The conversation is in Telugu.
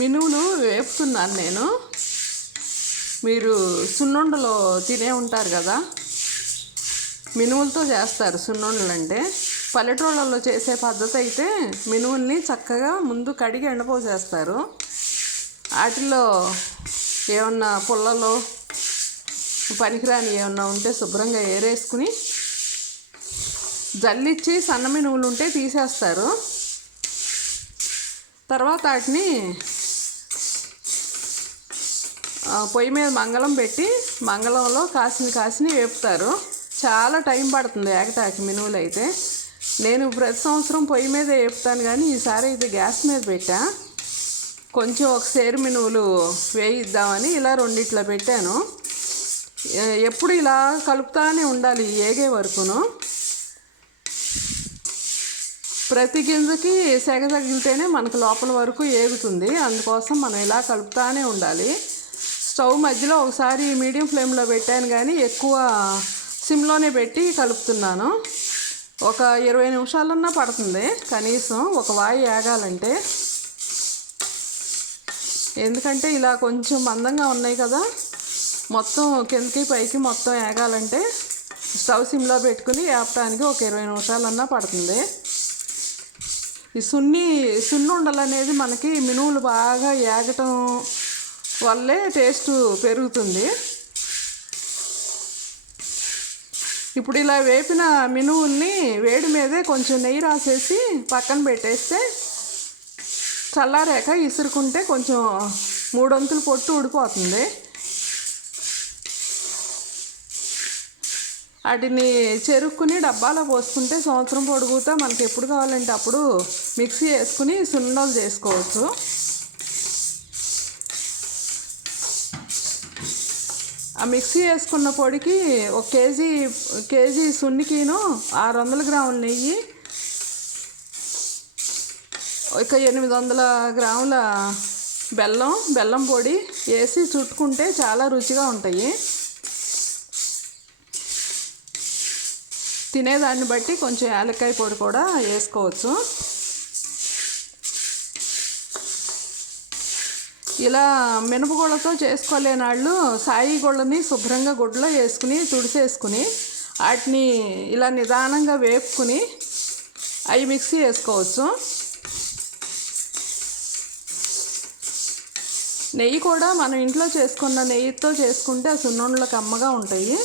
మినువులు వేపుతున్నాను నేను. మీరు సున్నుండలు తినే ఉంటారు కదా, మినువులతో చేస్తారు సున్నుండలు. అంటే పల్లెటూళ్ళల్లో చేసే పద్ధతి అయితే మినువుల్ని చక్కగా ముందు కడిగి ఎండపోసేస్తారు. వాటిల్లో ఏమన్నా పుల్లలో పనికిరాని ఏమన్నా ఉంటే శుభ్రంగా ఏరేసుకుని జల్లిచ్చి సన్న మినువులు ఉంటే తీసేస్తారు. తర్వాత వాటిని పొయ్యి మీద మంగళం పెట్టి మంగళంలో కాసిని వేపుతారు. చాలా టైం పడుతుంది ఏకటాకి మినువులు అయితే. నేను ప్రతి సంవత్సరం పొయ్యి మీద వేపుతాను, కానీ ఈసారి అయితే గ్యాస్ మీద పెట్టా. కొంచెం ఒక సేరు మినువులు వేయిద్దామని ఇలా రెండిట్లో పెట్టాను. ఎప్పుడు ఇలా కలుపుతానే ఉండాలి ఏగే వరకును. ప్రతి గింజకి సెగ తగిలితేనే మనకు లోపల వరకు ఏగుతుంది. అందుకోసం మనం ఇలా కలుపుతానే ఉండాలి. స్టవ్ మధ్యలో ఒకసారి మీడియం ఫ్లేమ్లో పెట్టాను, కానీ ఎక్కువ సిమ్లోనే పెట్టి కలుపుతున్నాను. ఒక 20 నిమిషాలన్నా పడుతుంది కనీసం ఒక వాయి ఏగాలంటే. ఎందుకంటే ఇలా కొంచెం మందంగా ఉన్నాయి కదా, మొత్తం కిందకి పైకి మొత్తం ఏగాలంటే స్టవ్ సిమ్లో పెట్టుకుని వేపడానికి ఒక 20 నిమిషాలన్నా పడుతుంది. ఈ సున్నుండలు అనేది మనకి మినువులు బాగా ఏగటం వల్లే టేస్ట్ పెరుగుతుంది. ఇప్పుడు ఇలా వేపిన మినువుల్ని వేడి మీదే కొంచెం నెయ్యి రాసేసి పక్కన పెట్టేస్తే చల్లారాక ఇసురుకుంటే కొంచెం 3 వంతులు పొట్టు ఊడిపోతుంది. వాటిని చెరుక్కుని డబ్బాలో పోసుకుంటే సంవత్సరం పొడుగుతా మనకి ఎప్పుడు కావాలంటే అప్పుడు మిక్సీ వేసుకుని సున్నుండలు చేసుకోవచ్చు. ఆ మిక్సీ వేసుకున్న పొడికి ఒక కేజీ సున్నికిను 600 గ్రాముల నెయ్యి, ఒక 800 గ్రాముల బెల్లం పొడి వేసి చుట్టుకుంటే చాలా రుచిగా ఉంటాయి. తినేదాన్ని బట్టి కొంచెం యాలక్కాయ పొడి కూడా వేసుకోవచ్చు. ఇలా మినపగుళ్ళతో చేసుకోలేని వాళ్ళు సాయి గుళ్ళని శుభ్రంగా గుడ్డలో వేసుకుని తుడిసేసుకుని వాటిని ఇలా నిదానంగా వేపుకుని అవి మిక్సీ వేసుకోవచ్చు. నెయ్యి కూడా మనం ఇంట్లో చేసుకున్న నెయ్యితో చేసుకుంటే ఆ సున్నుండలు కమ్మగా ఉంటాయి.